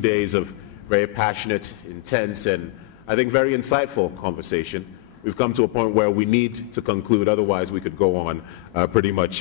Days of very passionate, intense, and I think very insightful conversation. We've come to a point where we need to conclude, otherwise we could go on pretty much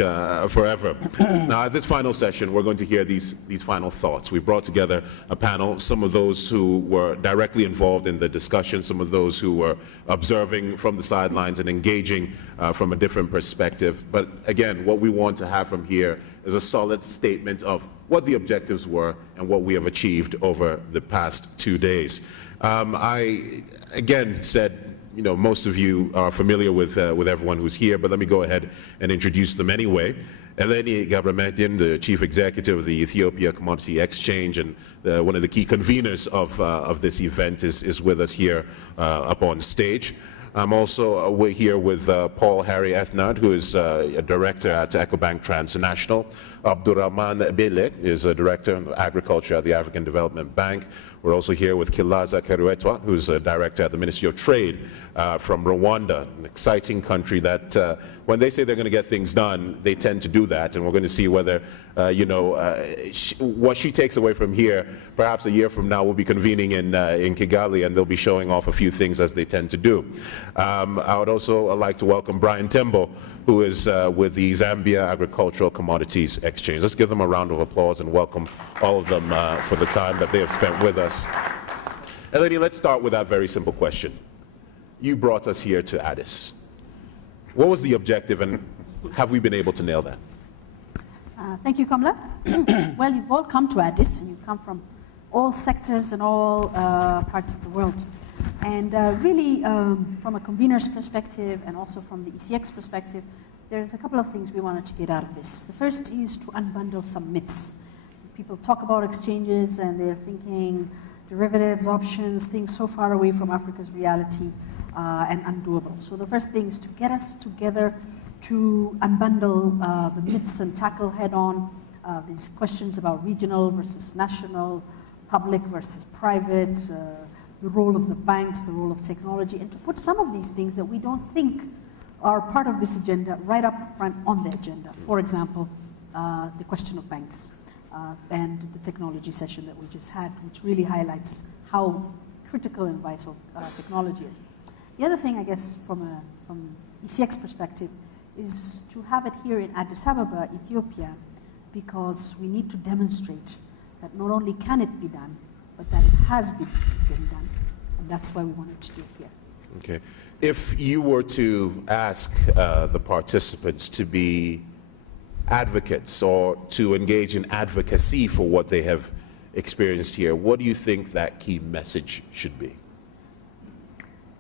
forever. Now, at this final session, we're going to hear these final thoughts. We've brought together a panel, some of those who were directly involved in the discussion, some of those who were observing from the sidelines and engaging from a different perspective. But again, what we want to have from here is a solid statement of what the objectives were and what we have achieved over the past 2 days. I, again, said, you know, most of you are familiar with everyone who's here, but let me go ahead and introduce them anyway. Eleni Gabramedian, the Chief Executive of the Ethiopia Commodity Exchange and one of the key conveners of this event is with us here up on stage. I'm also here with Paul Harry Ethnard, who is a director at Ecobank Transnational. Abdurrahman Bele is a director of agriculture at the African Development Bank. We're also here with Kilaza Keruetwa, who's a director at the Ministry of Trade from Rwanda, an exciting country that when they say they're going to get things done, they tend to do that. And we're going to see whether, what she takes away from here, perhaps a year from now, we'll be convening in Kigali and they'll be showing off a few things as they tend to do. I would also like to welcome Brian Tembo, who is with the Zambia Agricultural Commodities Exchange. Let's give them a round of applause and welcome all of them for the time that they have spent with us. Eleni, let's start with that very simple question. You brought us here to Addis. What was the objective and have we been able to nail that? Thank you, Kamla. Well, you've all come to Addis and you come from all sectors and all parts of the world. And really, from a convener's perspective and also from the ECX perspective, there's a couple of things we wanted to get out of this. The first is to unbundle some myths. People talk about exchanges and they're thinking derivatives, options, things so far away from Africa's reality and undoable. So the first thing is to get us together to unbundle the myths and tackle head-on these questions about regional versus national, public versus private, the role of the banks, the role of technology, and to put some of these things that we don't think are part of this agenda right up front on the agenda. For example, the question of banks and the technology session that we just had, which really highlights how critical and vital technology is. The other thing, I guess, from ECX perspective, is to have it here in Addis Ababa, Ethiopia, because we need to demonstrate that not only can it be done, but that it has been done. And that's why we wanted to do it here. Okay. If you were to ask the participants to be advocates or to engage in advocacy for what they have experienced here, what do you think that key message should be?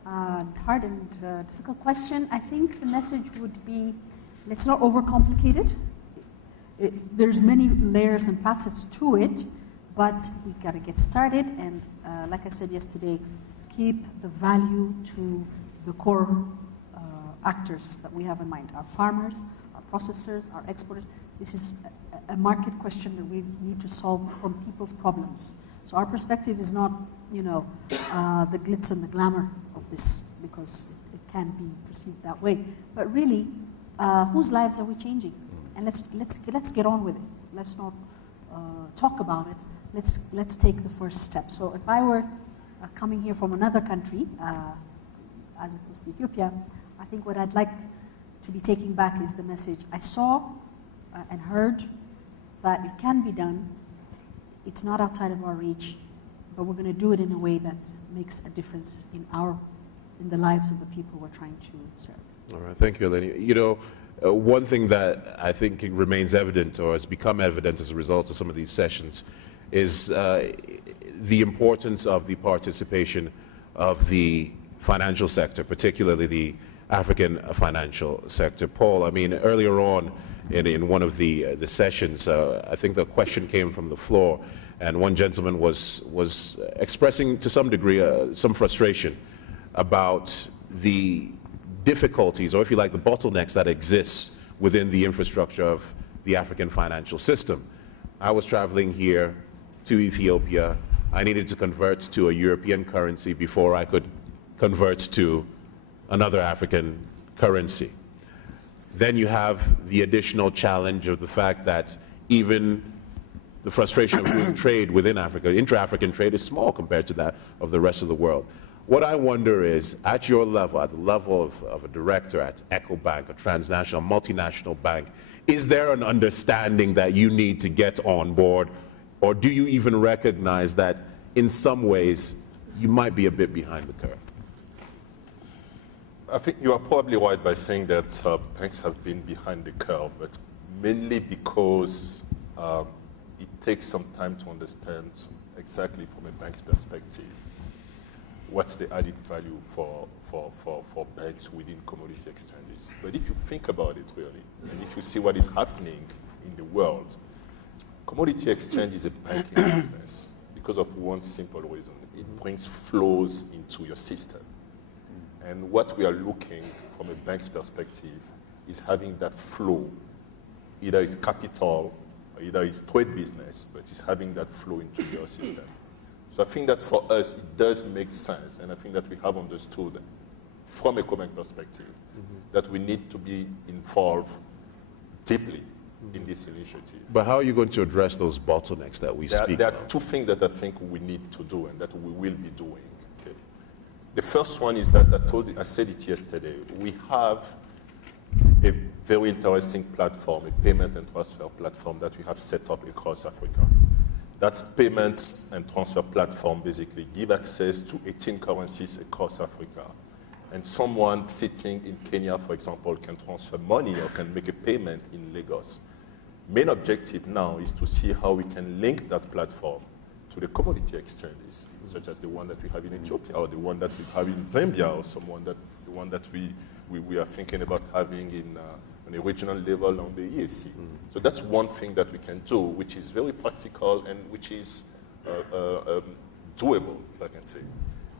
Hard and difficult question. I think the message would be, let's not overcomplicate it. There's many layers and facets to it, but we got to get started and, like I said yesterday, keep the value to the core actors that we have in mind, our farmers, our processors, our exporters. This is a market question that we need to solve from people's problems. So our perspective is not, you know, the glitz and the glamour of this, because it can be perceived that way. But really, whose lives are we changing? And let's get on with it. Let's not talk about it. Let's take the first step. So if I were coming here from another country, as opposed to Ethiopia, I think what I'd like to be taking back is the message. I saw and heard that it can be done. It's not outside of our reach, but we're going to do it in a way that makes a difference in the lives of the people we're trying to serve. All right, thank you, Eleni. You know, one thing that I think remains evident or has become evident as a result of some of these sessions is the importance of the participation of the financial sector, particularly the African financial sector. Paul, I mean, earlier on in one of the sessions, I think the question came from the floor, and one gentleman was expressing to some degree some frustration about the difficulties, or if you like, the bottlenecks that exist within the infrastructure of the African financial system. I was traveling here to Ethiopia. I needed to convert to a European currency before I could convert to another African currency. Then you have the additional challenge of the fact that even the frustration of doing trade within Africa. Intra-African trade is small compared to that of the rest of the world. What I wonder is, at your level, at the level of a director at EcoBank, a transnational, multinational bank, is there an understanding that you need to get on board, or do you even recognize that in some ways you might be a bit behind the curve? I think you are probably right by saying that banks have been behind the curve, but mainly because it takes some time to understand exactly from a bank's perspective what's the added value for banks within commodity exchanges. But if you think about it really, and if you see what is happening in the world, commodity exchange is a banking business because of one simple reason. It brings flows into your system. And what we are looking from a bank's perspective is having that flow, either it's capital, or either it's trade business, but it's having that flow into your system. So I think that for us, it does make sense, and I think that we have understood from a EcoBank perspective that we need to be involved deeply in this initiative. But how are you going to address those bottlenecks that we speak There of? are two things that I think we need to do and that we will be doing. Okay. The first one is that I said it yesterday, we have a very interesting platform, a payment and transfer platform that we have set up across Africa. That payment and transfer platform basically give access to 18 currencies across Africa. And someone sitting in Kenya, for example, can transfer money or can make a payment in Lagos. Main objective now is to see how we can link that platform to the commodity exchanges, such as the one that we have in Ethiopia, or the one that we have in Zambia, or the one that we are thinking about having in on a regional level on the EAC. So that's one thing that we can do, which is very practical and which is doable, if I can say.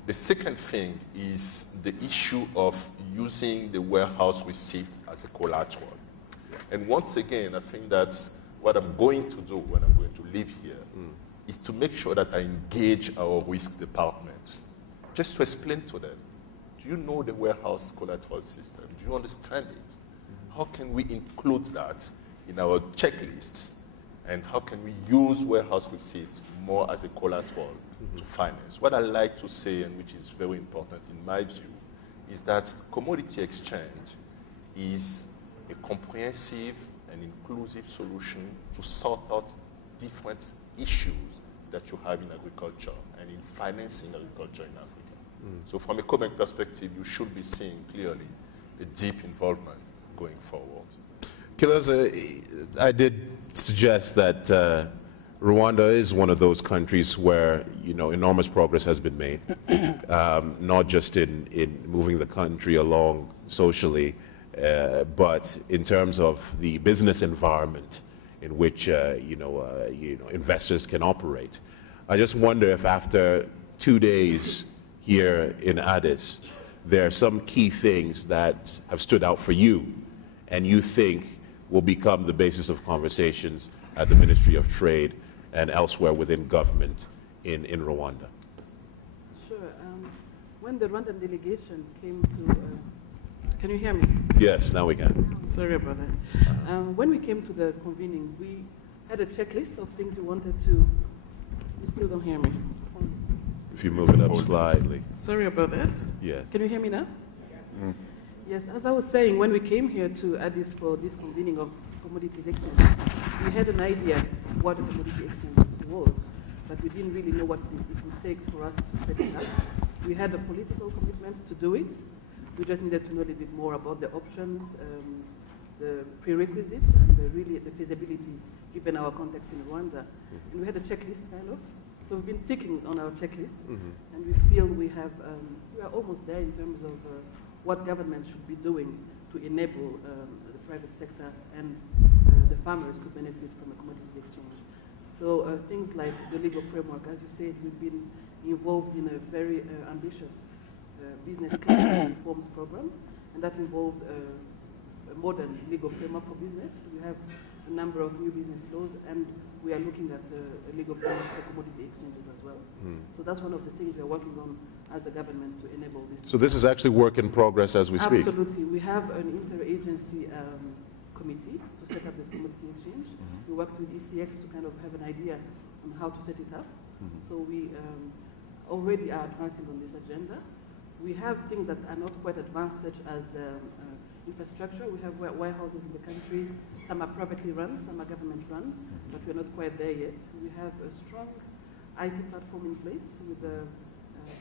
The second thing is the issue of using the warehouse receipt as a collateral. And once again, I think that's what I'm going to do when I'm going to leave here, is to make sure that I engage our risk department, just to explain to them, do you know the warehouse collateral system? Do you understand it? How can we include that in our checklists? And how can we use warehouse receipts more as a collateral to finance? What I like to say, and which is very important in my view, is that commodity exchange is a comprehensive and inclusive solution to sort out different issues that you have in agriculture and in financing agriculture in Africa. So from a EcoBank perspective, you should be seeing clearly a deep involvement going forward. Kilaza, I did suggest that Rwanda is one of those countries where, you know, enormous progress has been made, not just in moving the country along socially, but in terms of the business environment in which investors can operate. I just wonder if after 2 days here in Addis, there are some key things that have stood out for you and you think will become the basis of conversations at the Ministry of Trade and elsewhere within government in Rwanda. Sure. When the Rwandan delegation came to, can you hear me? Yes, now we can. Sorry about that. When we came to the convening, we had a checklist of things we wanted to, you still don't hear me. If you move it up slightly. Sorry about that. Yeah. Can you hear me now? Yes, as I was saying, when we came here to Addis for this convening of commodities exchange, we had an idea what a commodity exchange was, but we didn't really know what it would take for us to set it up. We had a political commitment to do it. We just needed to know a little bit more about the options, the prerequisites, and really the feasibility given our context in Rwanda. And we had a checklist kind of. So we've been ticking on our checklist, and we feel we are almost there in terms of what government should be doing to enable the private sector and the farmers to benefit from a commodity exchange. So things like the legal framework, as you said, we've been involved in a very ambitious business climate reforms program, and that involved a modern legal framework for business. We have a number of new business laws, and we are looking at a legal framework for commodity exchanges as well. So that's one of the things we're working on as a government to enable this. So this is actually work in progress as we speak? Absolutely. We have an interagency committee to set up this commodity exchange. We worked with ECX to kind of have an idea on how to set it up. So we already are advancing on this agenda. We have things that are not quite advanced, such as the infrastructure. We have warehouses in the country. Some are privately run, some are government run, but we're not quite there yet. We have a strong IT platform in place with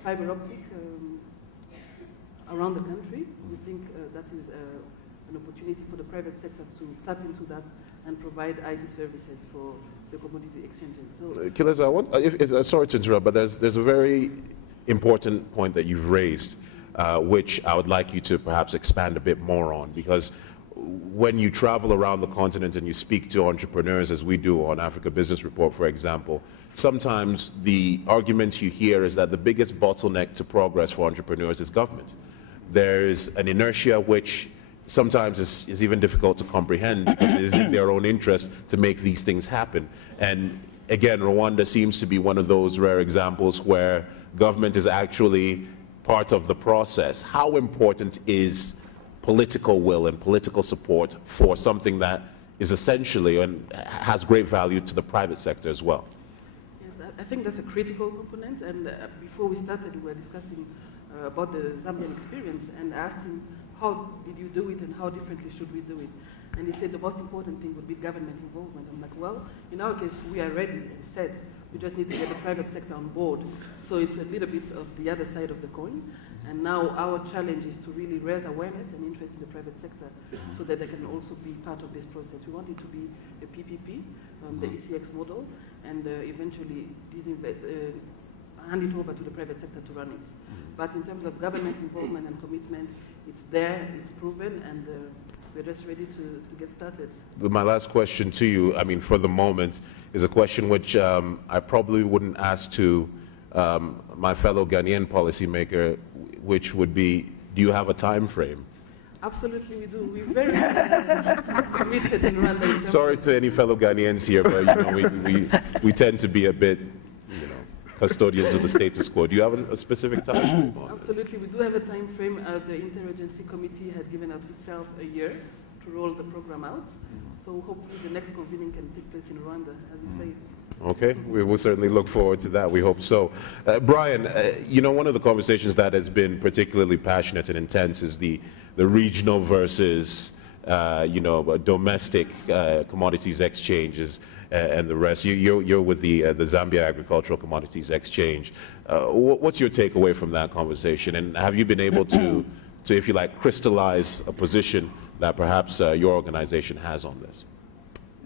fiber optic around the country. We think that is an opportunity for the private sector to tap into that and provide IT services for the commodity exchanges. So, Kileza, sorry to interrupt, but there's a very important point that you've raised, which I would like you to perhaps expand a bit more on, because when you travel around the continent and you speak to entrepreneurs, as we do on Africa Business Report, for example, sometimes the argument you hear is that the biggest bottleneck to progress for entrepreneurs is government. There's an inertia which sometimes is even difficult to comprehend because it is in their own interest to make these things happen. And again, Rwanda seems to be one of those rare examples where government is actually part of the process. How important is political will and political support for something that is essentially and has great value to the private sector as well? Yes, I think that's a critical component. And before we started, we were discussing about the Zambian experience, and I asked him, how did you do it and how differently should we do it? And he said the most important thing would be government involvement. I'm like, well, in our case, we are ready and set. We just need to get the private sector on board. So it's a little bit of the other side of the coin. And now our challenge is to really raise awareness and interest in the private sector so that they can also be part of this process. We want it to be a PPP, the ECX model, and eventually hand it over to the private sector to run it. But in terms of government involvement and commitment, it's there, it's proven, and we're just ready to get started. My last question to you, I mean, for the moment, is a question which I probably wouldn't ask to my fellow Ghanaian policymaker, which would be, do you have a time frame? Absolutely, we do. We're very committed in Rwanda. Sorry to any fellow Ghanaians here, but you know, we tend to be a bit, custodians of the status quo. Do you have a specific time frame on Absolutely, we do have a time frame. The Interagency Committee had given itself a year to roll the program out. So hopefully the next convening can take place in Rwanda, as you say. Okay, we will certainly look forward to that. We hope so. Brian, one of the conversations that has been particularly passionate and intense is the regional versus, domestic commodities exchanges and the rest. You're with the Zambia Agricultural Commodities Exchange. What's your takeaway from that conversation? And have you been able to, if you like, crystallize a position that perhaps your organization has on this?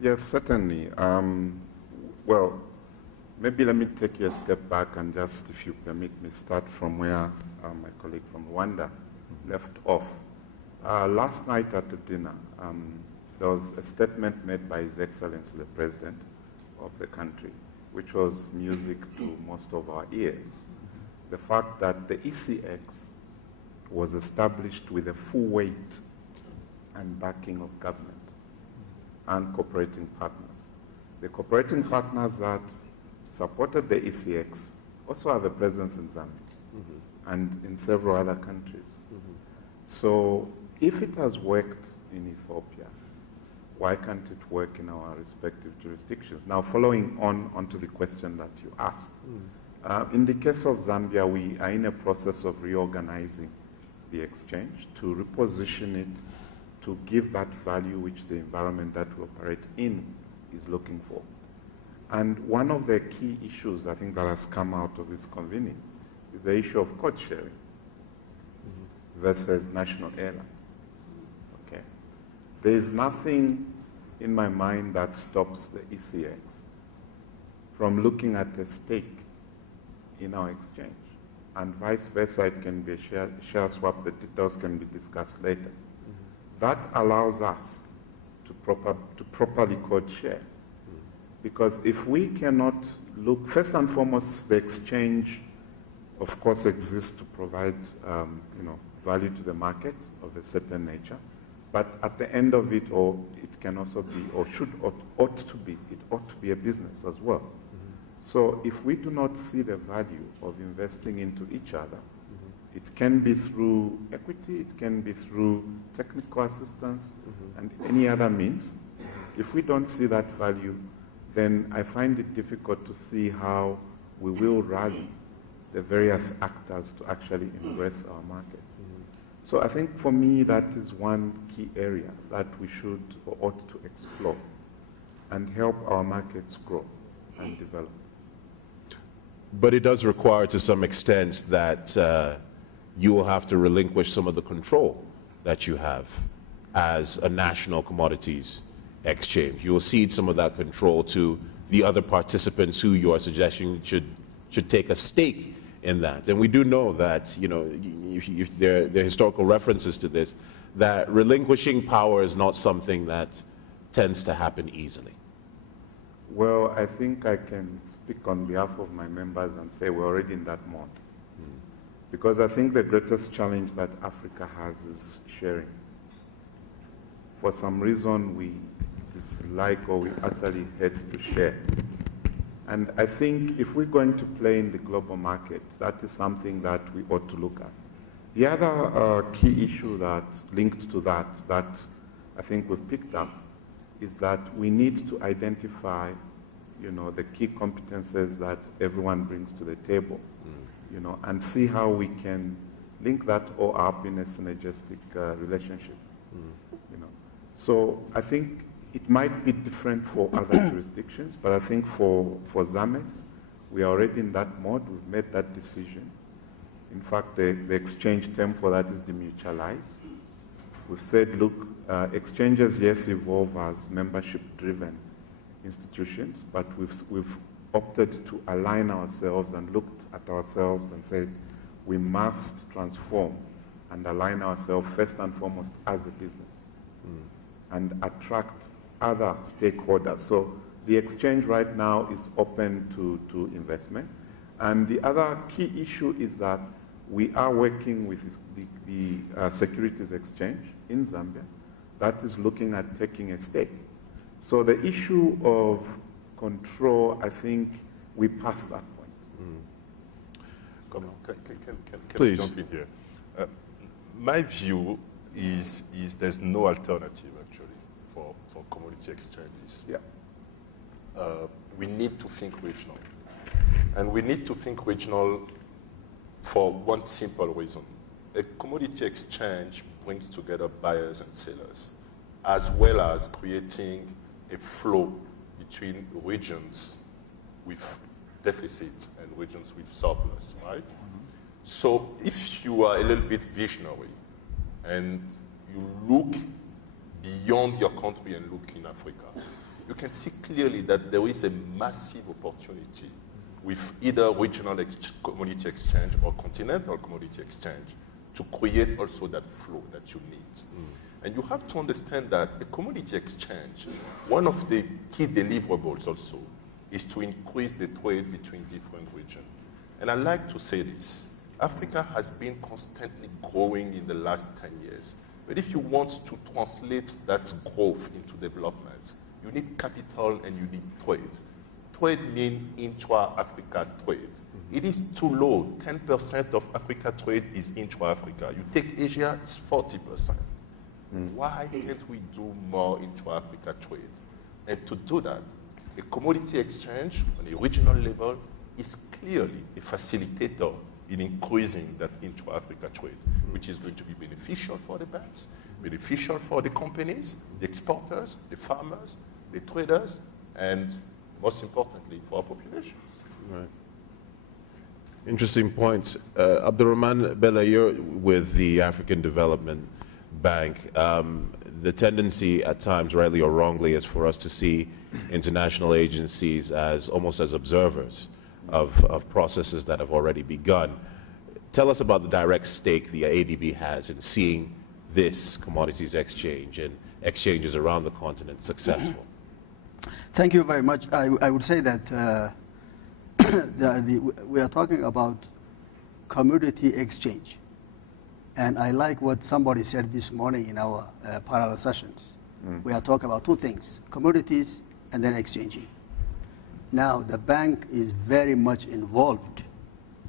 Yes, certainly. Well, maybe let me take you a step back and just, if you permit me, start from where my colleague from Rwanda left off. Last night at the dinner, there was a statement made by His Excellency the President of the country, which was music to most of our ears. The fact that the ECX was established with a full weight and backing of government and cooperating partners. The cooperating partners that supported the ECX also have a presence in Zambia and in several other countries. So if it has worked in Ethiopia, why can't it work in our respective jurisdictions? Now, following onto the question that you asked, in the case of Zambia, we are in a process of reorganizing the exchange to reposition it to give that value which the environment that we operate in is looking for. And one of the key issues I think that has come out of this convening is the issue of code sharing versus national airline. Okay. There is nothing in my mind that stops the ECX from looking at a stake in our exchange. And vice versa, it can be a share swap. The details can be discussed later. That allows us to properly code share. Because if we cannot look, first and foremost, the exchange, of course, exists to provide value to the market of a certain nature. But at the end of it all, it can also be, or ought to be a business as well. So if we do not see the value of investing into each other, It can be through equity, it can be through technical assistance, and any other means. If we don't see that value, then I find it difficult to see how we will rally the various actors to actually embrace our markets. So I think for me that is one key area that we should or ought to explore and help our markets grow and develop. But it does require to some extent that you will have to relinquish some of the control that you have as a national commodities exchange. You will cede some of that control to the other participants who you are suggesting should take a stake in that. And we do know that, you know, there are historical references to this, that relinquishing power is not something that tends to happen easily. Well, I think I can speak on behalf of my members and say we're already in that mode. Because I think the greatest challenge that Africa has is sharing. For some reason, we dislike or we utterly hate to share. And I think if we're going to play in the global market, that is something that we ought to look at. The other key issue that linked to that I think we've picked up is that we need to identify, you know, the key competences that everyone brings to the table, you know, and see how we can link that all up in a synergistic relationship, you know. So I think it might be different for other jurisdictions, but I think for ZAMES, we are already in that mode. We've made that decision. In fact, the exchange term for that is demutualize. We've said, look, exchanges, yes, evolve as membership-driven institutions, but we've opted to align ourselves and looked at ourselves and said, we must transform and align ourselves first and foremost as a business and attract other stakeholders. So the exchange right now is open to investment. And the other key issue is that we are working with the Securities Exchange in Zambia that is looking at taking a stake. So the issue of control, I think we passed that point. Can I jump in here? My view is there's no alternative actually for commodity exchanges. Yeah. We need to think regional. And we need to think regional for one simple reason. A commodity exchange brings together buyers and sellers, as well as creating a flow between regions with deficit and regions with surplus, right? So if you are a little bit visionary and you look beyond your country and look in Africa, you can see clearly that there is a massive opportunity with either regional commodity exchange or continental commodity exchange to create also that flow that you need. And you have to understand that a commodity exchange, one of the key deliverables also is to increase the trade between different regions. And I like to say this, Africa has been constantly growing in the last 10 years. But if you want to translate that growth into development, you need capital and you need trade. Trade means intra-Africa trade. It is too low. 10% of Africa trade is intra-Africa. You take Asia, it's 40%. Why can't we do more intra-Africa trade? And to do that, a commodity exchange on a regional level is clearly a facilitator in increasing that intra-Africa trade, which is going to be beneficial for the banks, beneficial for the companies, the exporters, the farmers, the traders, and most importantly, for our populations. Right. Interesting points. Abdurrahman Bello, you're with the African Development Bank. The tendency at times, rightly or wrongly, is for us to see international agencies as almost as observers of processes that have already begun. Tell us about the direct stake the ADB has in seeing this commodities exchange and exchanges around the continent successful. Thank you very much. I would say that we are talking about commodity exchange. And I like what somebody said this morning in our parallel sessions. We are talking about two things, commodities and then exchanging. Now, the bank is very much involved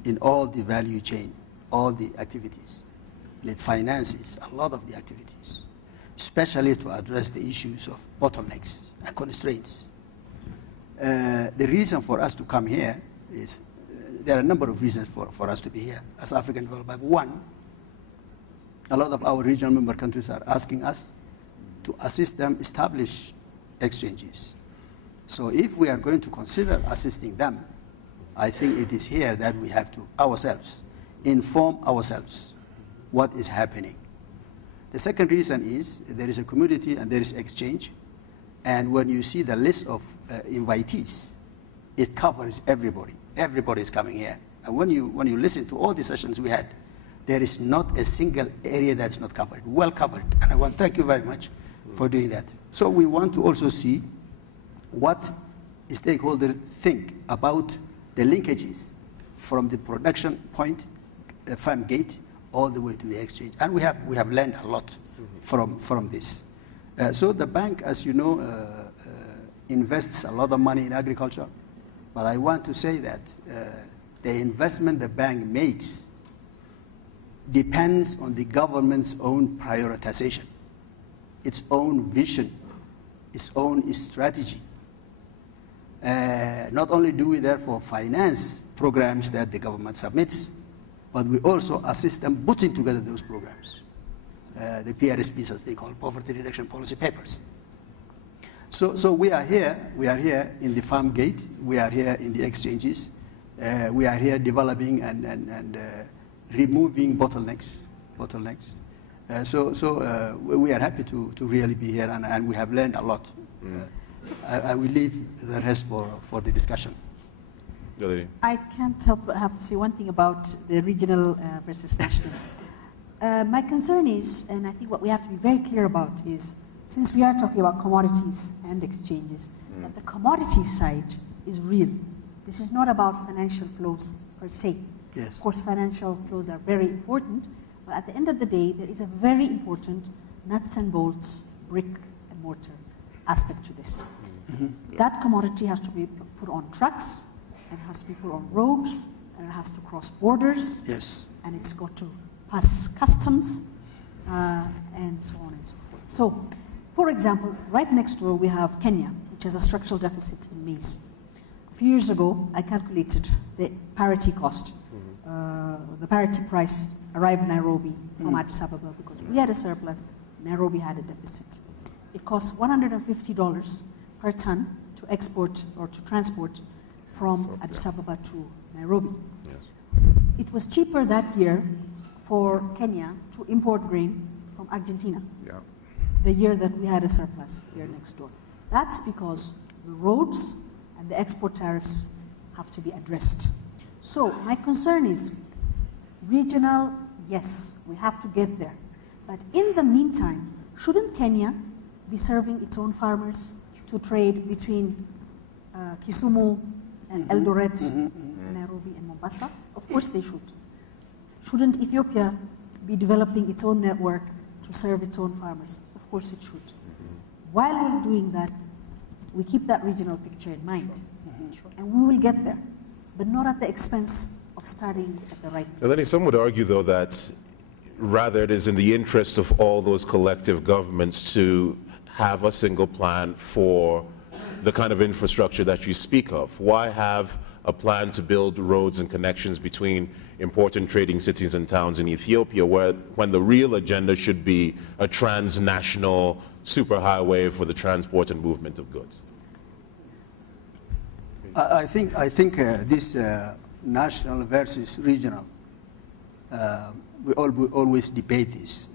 in all the value chain all the activities. And it finances a lot of the activities, especially to address the issues of bottlenecks and constraints. The reason for us to come here is, there are a number of reasons for us to be here as African Development Bank. One, a lot of our regional member countries are asking us to assist them establish exchanges. So if we are going to consider assisting them, I think it is here that we have to ourselves inform ourselves what is happening. The second reason is there is a community and there is exchange. And when you see the list of invitees, it covers everybody. Everybody is coming here. And when you listen to all the sessions we had, there is not a single area that's not covered, well covered. And I want to thank you very much for doing that. So we want to also see what stakeholders think about the linkages from the production point, farm gate, all the way to the exchange. And we have learned a lot from this. So the bank, as you know, invests a lot of money in agriculture. But I want to say that the investment the bank makes depends on the government's own prioritization, its own vision, its own strategy. Not only do we therefore finance programs that the government submits, but we also assist them putting together those programs, the PRSPs as they call, Poverty Reduction Policy Papers. So we are here in the farm gate, we are here in the exchanges, we are here developing and removing bottlenecks. So we are happy to really be here, and we have learned a lot. I will leave the rest for the discussion. I can't help but have to say one thing about the regional versus national. My concern is, and I think what we have to be very clear about is, since we are talking about commodities and exchanges, that the commodity side is real. This is not about financial flows per se. Yes. Of course, financial flows are very important, but at the end of the day, there is a very important nuts and bolts, brick and mortar aspect to this. That commodity has to be put on trucks, and it has to be put on roads, and it has to cross borders. Yes. And it's got to pass customs, and so on and so forth. So, for example, right next door we have Kenya, which has a structural deficit in maize. A few years ago, I calculated the parity cost. The parity price arrived in Nairobi from Addis Ababa because we had a surplus, Nairobi had a deficit. It costs $150 per ton to export or to transport from Addis Ababa to Nairobi. Yes. It was cheaper that year for Kenya to import grain from Argentina, the year that we had a surplus here next door. That's because the roads and the export tariffs have to be addressed. So my concern is regional, yes, we have to get there. But in the meantime, shouldn't Kenya be serving its own farmers to trade between Kisumu and Eldoret, Nairobi and Mombasa? Of course they should. Shouldn't Ethiopia be developing its own network to serve its own farmers? Of course it should. While we're doing that, we keep that regional picture in mind. And we will get there, but not at the expense of starting at the right place. Then some would argue, though, that rather it is in the interest of all those collective governments to have a single plan for the kind of infrastructure that you speak of. Why have a plan to build roads and connections between important trading cities and towns in Ethiopia, when the real agenda should be a transnational superhighway for the transport and movement of goods? I think this national versus regional, we always debate this.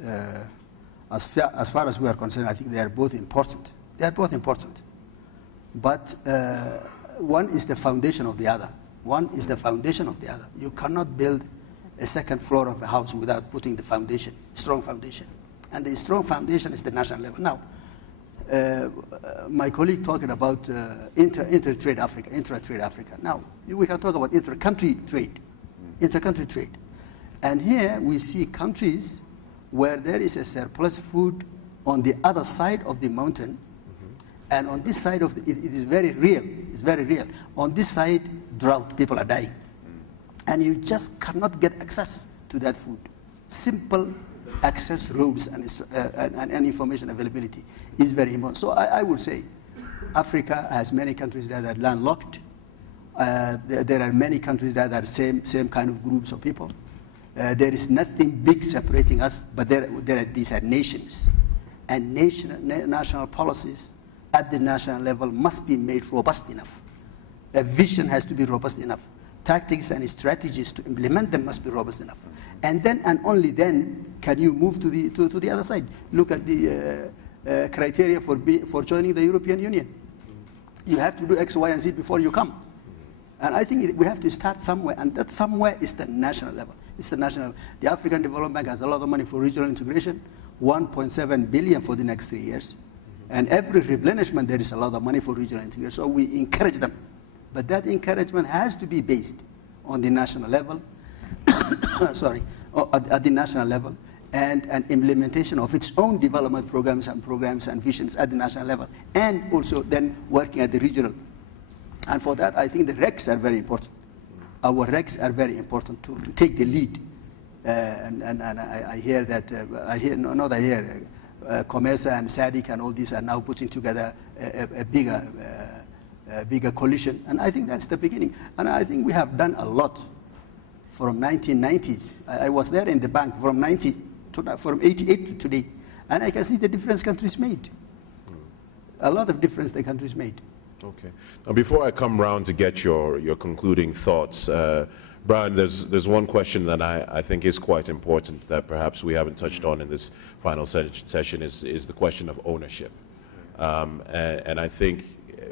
As far as we are concerned, I think they are both important. They are both important. But one is the foundation of the other. One is the foundation of the other. You cannot build a second floor of a house without putting the foundation, strong foundation. And the strong foundation is the national level. Now, my colleague talked about inter-trade Africa, intra-trade Africa. Now, we can talk about inter-country trade. And here we see countries where there is a surplus food on the other side of the mountain, and on this side of it is very real. It's very real. On this side, drought, people are dying. And you just cannot get access to that food. Simple access roads and information availability is very important. So I would say Africa has many countries that are landlocked. There are many countries that are same kind of groups of people. There is nothing big separating us, but these are nations. And national policies at the national level must be made robust enough. A vision has to be robust enough. Tactics and strategies to implement them must be robust enough. And then and only then can you move to the other side. Look at the criteria for joining the European Union. You have to do X, Y, and Z before you come. And I think we have to start somewhere, and that somewhere is the national level. It's the national. The African Development Bank has a lot of money for regional integration, 1.7 billion for the next 3 years. And every replenishment, there is a lot of money for regional integration. So we encourage them. But that encouragement has to be based on the national level, sorry, at the national level, and an implementation of its own development programs and visions at the national level, and also then working at the regional. And for that, I think the RECs are very important. Our RECs are very important to take the lead. And I hear that, COMESA and SADC and all these are now putting together a bigger coalition. And I think that's the beginning. And I think we have done a lot from 1990s. I was there in the bank from 88 to today. And I can see the difference countries made. A lot of difference the countries made. Okay. Now, before I come round to get your concluding thoughts, Brian, there's one question that I think is quite important that perhaps we haven't touched on in this final session is the question of ownership. And I think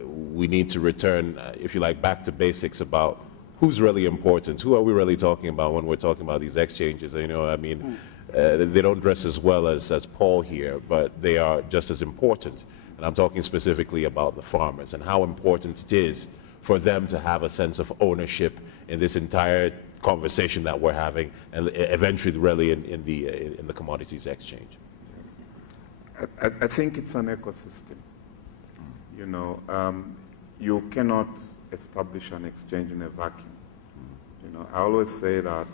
we need to return, if you like, back to basics about who's really important. Who are we really talking about when we're talking about these exchanges? You know, I mean, they don't dress as well as Paul here, but they are just as important. And I'm talking specifically about the farmers and how important it is for them to have a sense of ownership in this entire conversation that we're having, and eventually really in the commodities exchange. Yes. I think it's an ecosystem. You know, you cannot establish an exchange in a vacuum. You know, I always say that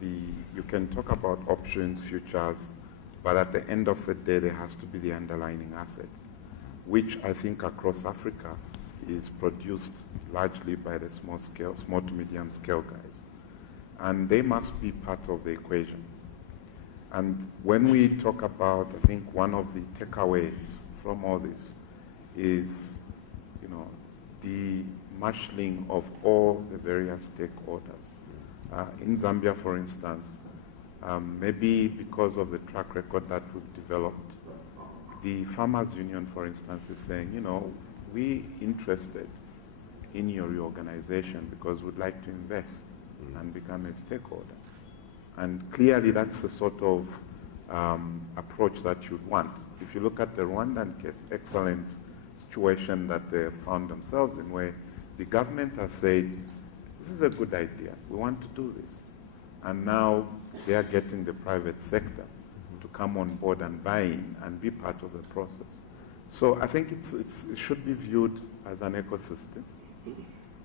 you can talk about options, futures, but at the end of the day, there has to be the underlying asset, which I think across Africa is produced largely by the small to medium scale guys. And they must be part of the equation. And when we talk about, I think one of the takeaways from all this is, you know, the marshalling of all the various stakeholders. In Zambia, for instance, maybe because of the track record that we've developed, the Farmers Union, for instance, is saying, you know, we're interested in your reorganization because we'd like to invest and become a stakeholder. And clearly that's the sort of approach that you'd want. If you look at the Rwandan case, excellent situation that they found themselves in, where the government has said, this is a good idea, we want to do this. And now they are getting the private sector to come on board and buy in and be part of the process. So I think it should be viewed as an ecosystem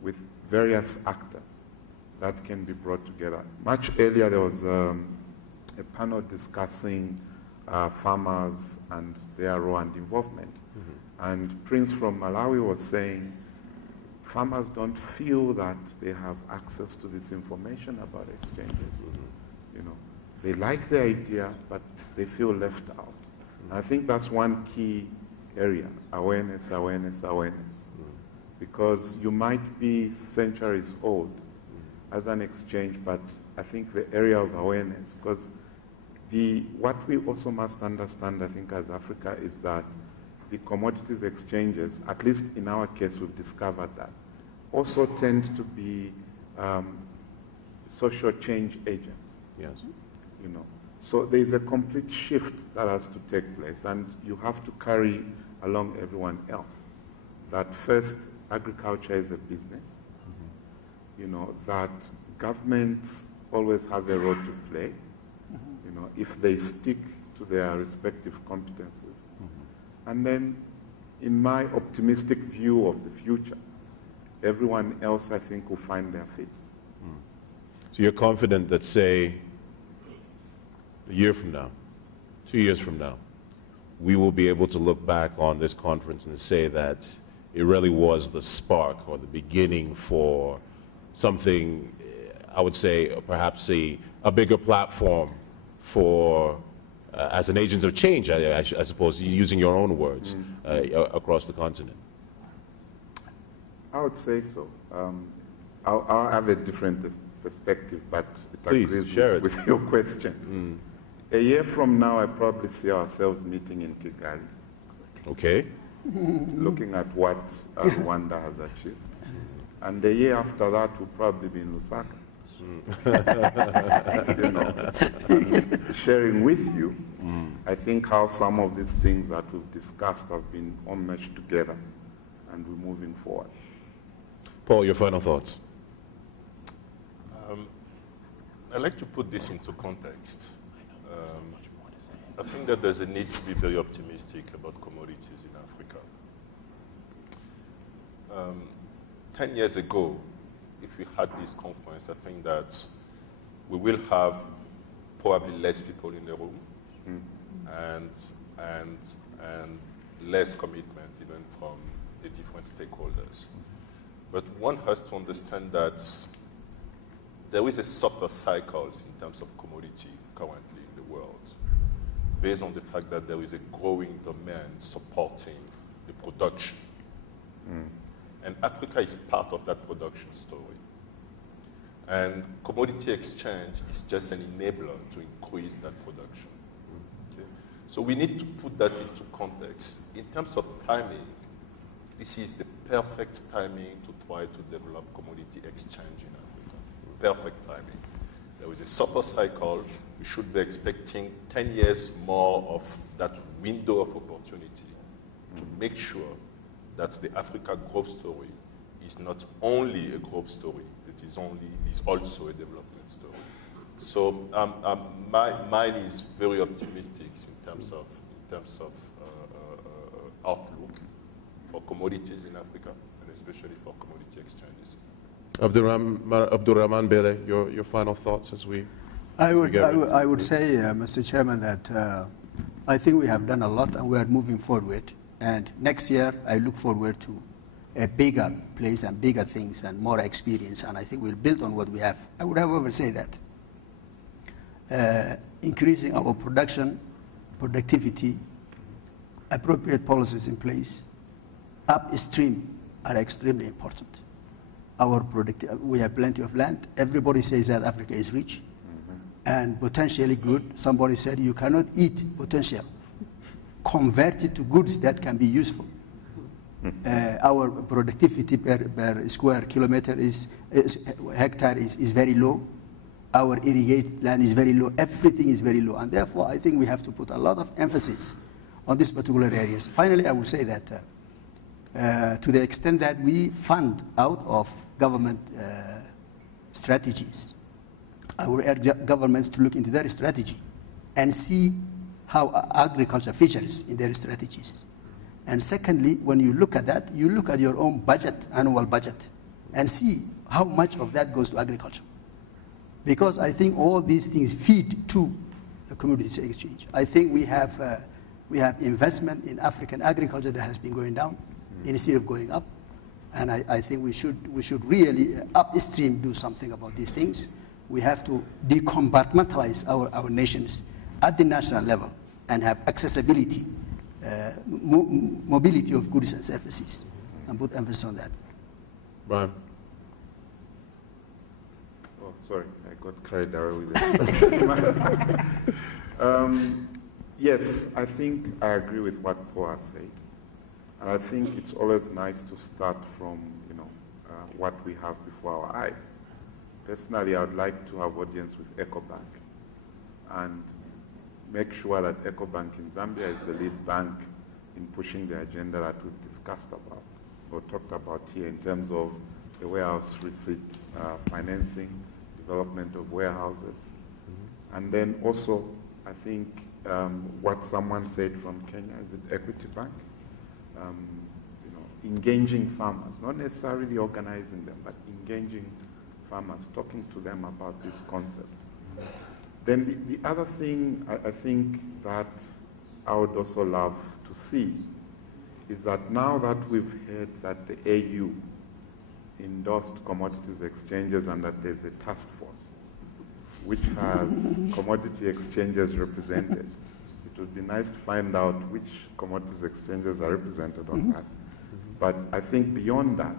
with various actors that can be brought together. Much earlier there was a panel discussing farmers and their role and involvement. And Prince from Malawi was saying farmers don't feel that they have access to this information about exchanges. You know, they like the idea, but they feel left out. And I think that's one key area, awareness, awareness, awareness. Because you might be centuries old as an exchange, but I think the area of awareness, because what we also must understand, I think, as Africa, is that the commodities exchanges, at least in our case, we've discovered that, also tend to be social change agents. Yes. You know, so there's a complete shift that has to take place, and you have to carry along everyone else. That first, agriculture is a business. You know, that governments always have a role to play. You know, if they stick to their respective competences. And then, in my optimistic view of the future, everyone else, I think, will find their fit. So you're confident that, say, a year from now, 2 years from now, we will be able to look back on this conference and say that it really was the spark or the beginning for something, I would say, perhaps a bigger platform for, as an agent of change, I suppose, using your own words, across the continent? I would say so. I'll have a different perspective, but it Please, agrees share with your question. A year from now, I probably see ourselves meeting in Kigali, Okay. looking at what Rwanda has achieved. And the year after that, we'll probably be in Lusaka. You know, sharing with you, I think how some of these things that we've discussed have been all meshed together, and we're moving forward. Paul, your final thoughts? I'd like to put this into context. I think that there's a need to be very optimistic about commodities in Africa. 10 years ago, if we had this conference, I think that we will have probably less people in the room and less commitment even from the different stakeholders. But one has to understand that there is a super cycle in terms of commodity currently in the world, based on the fact that there is a growing demand supporting the production. And Africa is part of that production story. And commodity exchange is just an enabler to increase that production. Okay? So we need to put that into context. In terms of timing, this is the perfect timing to try to develop commodity exchange in Africa. Perfect timing. There is a super cycle. We should be expecting 10 years more of that window of opportunity to make sure that the Africa growth story is not only a growth story, it is also a development story. So mine is very optimistic in terms of outlook for commodities in Africa, and especially for commodity exchanges. Abdurrahman Bele, your final thoughts as we... I would say, Mr. Chairman, that I think we have done a lot and we are moving forward. And next year, I look forward to a bigger place and bigger things and more experience. And I think we'll build on what we have. I would however say that increasing our production, productivity, appropriate policies in place, upstream are extremely important. We have plenty of land. Everybody says that Africa is rich and potentially good. Somebody said you cannot eat potential. Convert it to goods that can be useful. Our productivity per square kilometer hectare is very low. Our irrigated land is very low. Everything is very low. And therefore, I think we have to put a lot of emphasis on these particular areas. Finally, I would say that to the extent that we fund out of government strategies, I would urge governments to look into their strategy and see how agriculture features in their strategies. And secondly, when you look at that, you look at your own budget, annual budget, and see how much of that goes to agriculture. Because I think all these things feed to the commodity exchange. I think we have investment in African agriculture that has been going down instead of going up. And I think we should really upstream do something about these things. We have to decompartmentalize our nations at the national level and have accessibility, mobility of goods and services, and put emphasis on that. Brian. Oh, sorry, I got carried away with it. Yes, I think I agree with what Paul has said. And I think it's always nice to start from, what we have before our eyes. Personally, I would like to have audience with EcoBank and make sure that EcoBank in Zambia is the lead bank in pushing the agenda that we've discussed about or talked about here in terms of the warehouse receipt financing, development of warehouses. And then also, I think what someone said from Kenya, is it Equity Bank? Engaging farmers, not necessarily organizing them, but engaging farmers, talking to them about these concepts. Then the other thing I think that I would also love to see is that now that we've heard that the AU endorsed commodities exchanges and that there's a task force which has commodity exchanges represented, it would be nice to find out which commodities exchanges are represented on that. But I think beyond that,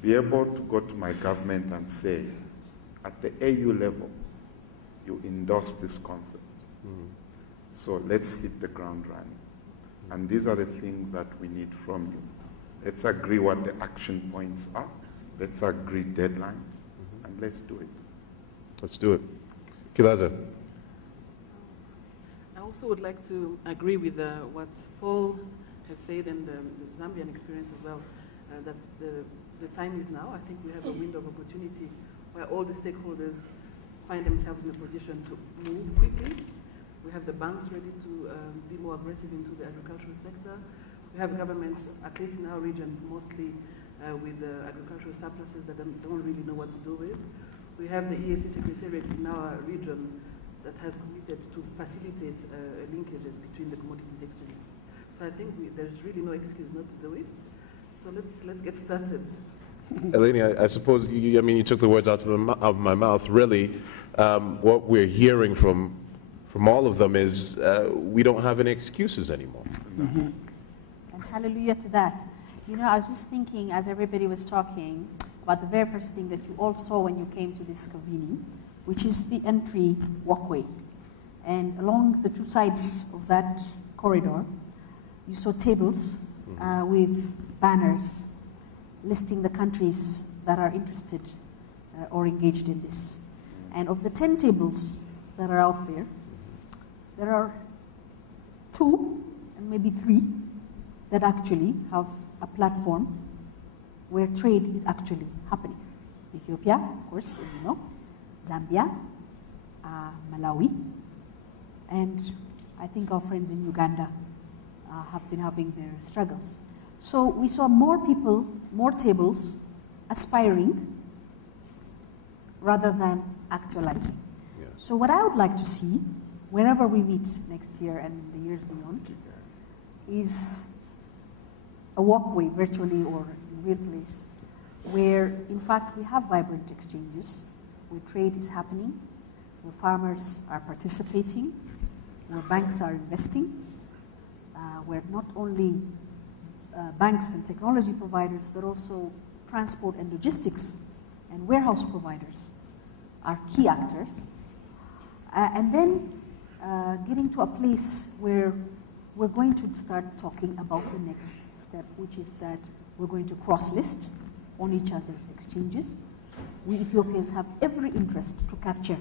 be able to go to my government and say, at the AU level, you endorse this concept. So let's hit the ground running. And these are the things that we need from you. Let's agree what the action points are. Let's agree deadlines, and let's do it. Let's do it. Kilaza. I also would like to agree with what Paul has said and the Zambian experience as well, that the time is now. I think we have a window of opportunity where all the stakeholders find themselves in a position to move quickly. We have the banks ready to be more aggressive into the agricultural sector. We have governments, at least in our region, mostly with agricultural surpluses that don't really know what to do with. We have the EAC Secretariat in our region that has committed to facilitate linkages between the commodities exchange. So I think there's really no excuse not to do it. So let's get started. Eleni, I suppose you took the words out of my mouth. Really, what we're hearing from all of them is we don't have any excuses anymore. And hallelujah to that. I was just thinking as everybody was talking about the very first thing that you all saw when you came to this convening, which is the entry walkway. And along the two sides of that corridor, you saw tables with banners listing the countries that are interested or engaged in this. And of the 10 tables that are out there, there are 2 and maybe 3 that actually have a platform where trade is actually happening. Ethiopia, of course, as you know, Zambia, Malawi, and I think our friends in Uganda have been having their struggles. So we saw more people, more tables aspiring rather than actualizing. Yes. So what I would like to see, wherever we meet next year and the years beyond, is a walkway, virtually or in real place, where in fact we have vibrant exchanges, where trade is happening, where farmers are participating, where banks are investing, where not only banks and technology providers, but also transport and logistics and warehouse providers are key actors. And then getting to a place where we're going to start talking about the next step, which is that we're going to cross-list on each other's exchanges. We Ethiopians have every interest to capture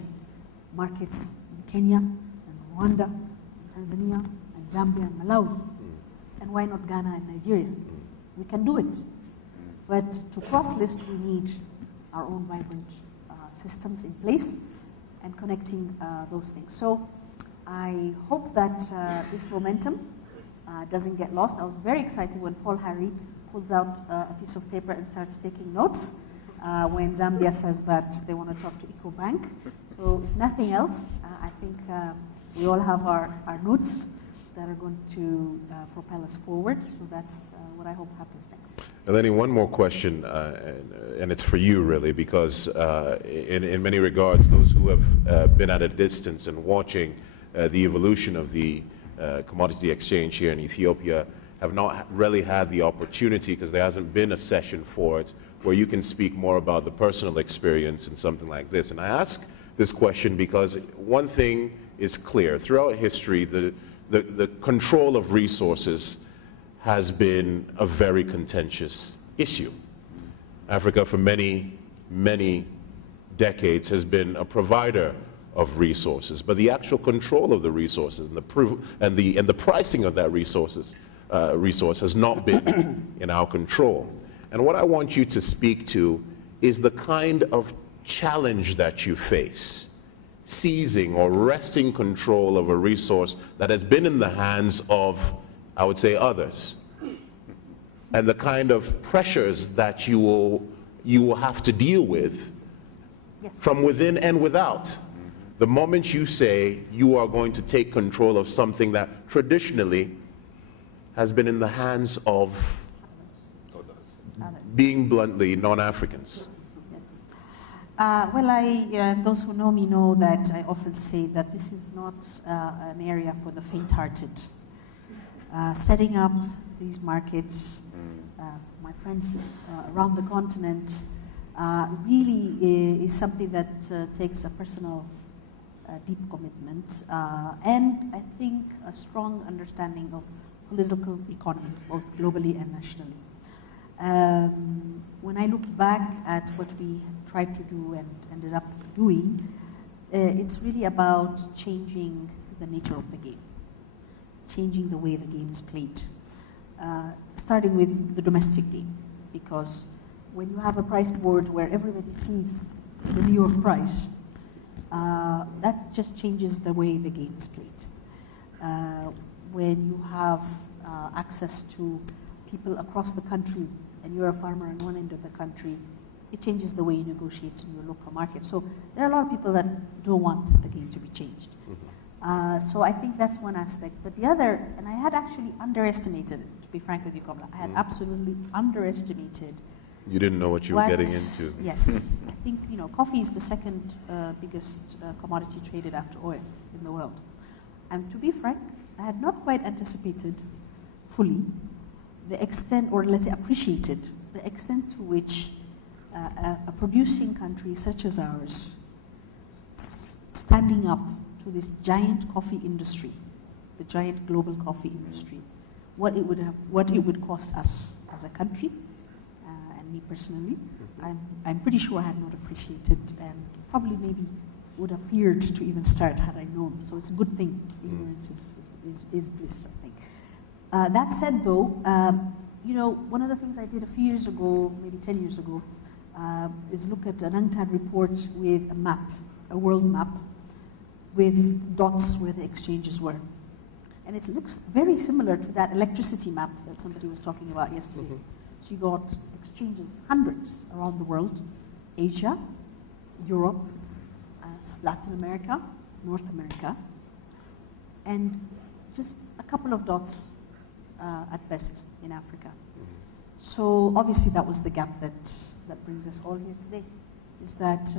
markets in Kenya and Rwanda, and Tanzania, and Zambia, and Malawi. And why not Ghana and Nigeria? We can do it. But to cross-list, we need our own vibrant systems in place and connecting those things. So I hope that this momentum doesn't get lost. I was very excited when Paul Harry pulls out a piece of paper and starts taking notes when Zambia says that they want to talk to EcoBank. So if nothing else, I think we all have our notes that are going to propel us forward. So that's what I hope happens next. Eleni, one more question, and it's for you really, because in many regards, those who have been at a distance and watching the evolution of the commodity exchange here in Ethiopia have not really had the opportunity, because there hasn't been a session for it, where you can speak more about the personal experience in something like this. And I ask this question because one thing is clear. Throughout history, the control of resources has been a very contentious issue. Africa for many, many decades has been a provider of resources, but the actual control of the resources and the pricing of that resource has not been in our control. And what I want you to speak to is the kind of challenge that you face seizing or wresting control of a resource that has been in the hands of, I would say, others, and the kind of pressures that you will have to deal with from within and without. the moment you say you are going to take control of something that traditionally has been in the hands of, being bluntly, non-Africans? Yes. Well, those who know me know that I often say that this is not an area for the faint-hearted. Setting up these markets, for my friends around the continent, really is something that takes a personal, deep commitment, and I think a strong understanding of political economy, both globally and nationally. When I look back at what we tried to do and ended up doing, it's really about changing the nature of the game, changing the way the game is played, starting with the domestic game, because when you have a price board where everybody sees the New York price, that just changes the way the game is played. When you have access to people across the country and you're a farmer on one end of the country, it changes the way you negotiate in your local market. So there are a lot of people that don't want the game to be changed. So I think that's one aspect. But the other, and I had actually underestimated it, to be frank with you, Kamla, I had absolutely underestimated. You didn't know what you were getting into. Yes. I think, coffee is the second biggest commodity traded after oil in the world. And to be frank, I had not quite anticipated fully the extent, or let's say appreciated, the extent to which a producing country such as ours, standing up to this giant coffee industry, the giant global coffee industry, what it would cost us as a country, and me personally, I'm pretty sure I had not appreciated, and probably maybe would have feared to even start had I known. So it's a good thing. Ignorance is bliss, I think. That said, though, one of the things I did a few years ago, maybe 10 years ago, is look at an UNCTAD report with a map, a world map, with dots where the exchanges were. And it looks very similar to that electricity map that somebody was talking about yesterday. So you got exchanges, hundreds around the world, Asia, Europe, Latin America, North America, and just a couple of dots at best in Africa. So obviously that was the gap that brings us all here today, is that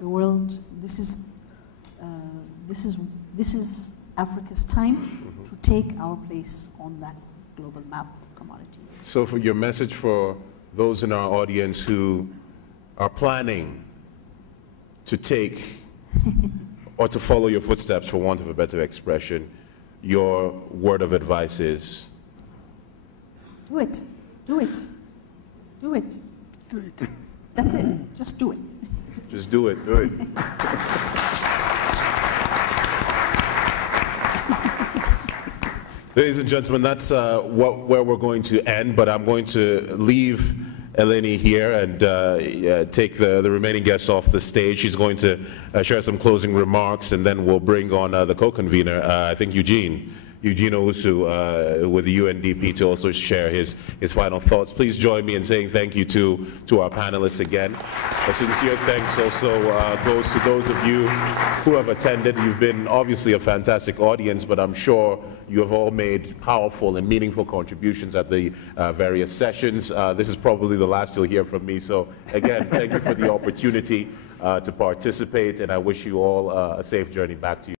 the world, this is Africa's time to take our place on that global map of commodity. So for your message for those in our audience who are planning to take or to follow your footsteps, for want of a better expression, your word of advice is? Do it. Do it. Do it. Do it. That's it. Just do it. Just do it. Do it. Ladies and gentlemen, that's where we're going to end, but I'm going to leave Eleni here and take the remaining guests off the stage. She's going to share some closing remarks, and then we'll bring on the co-convener, I think Eugene Owusu with the UNDP, to also share his final thoughts. Please join me in saying thank you to our panelists again. A sincere thanks also goes to those of you who have attended. You've been obviously a fantastic audience, but I'm sure you have all made powerful and meaningful contributions at the various sessions. This is probably the last you'll hear from me. So again, thank you for the opportunity to participate, and I wish you all a safe journey back to you.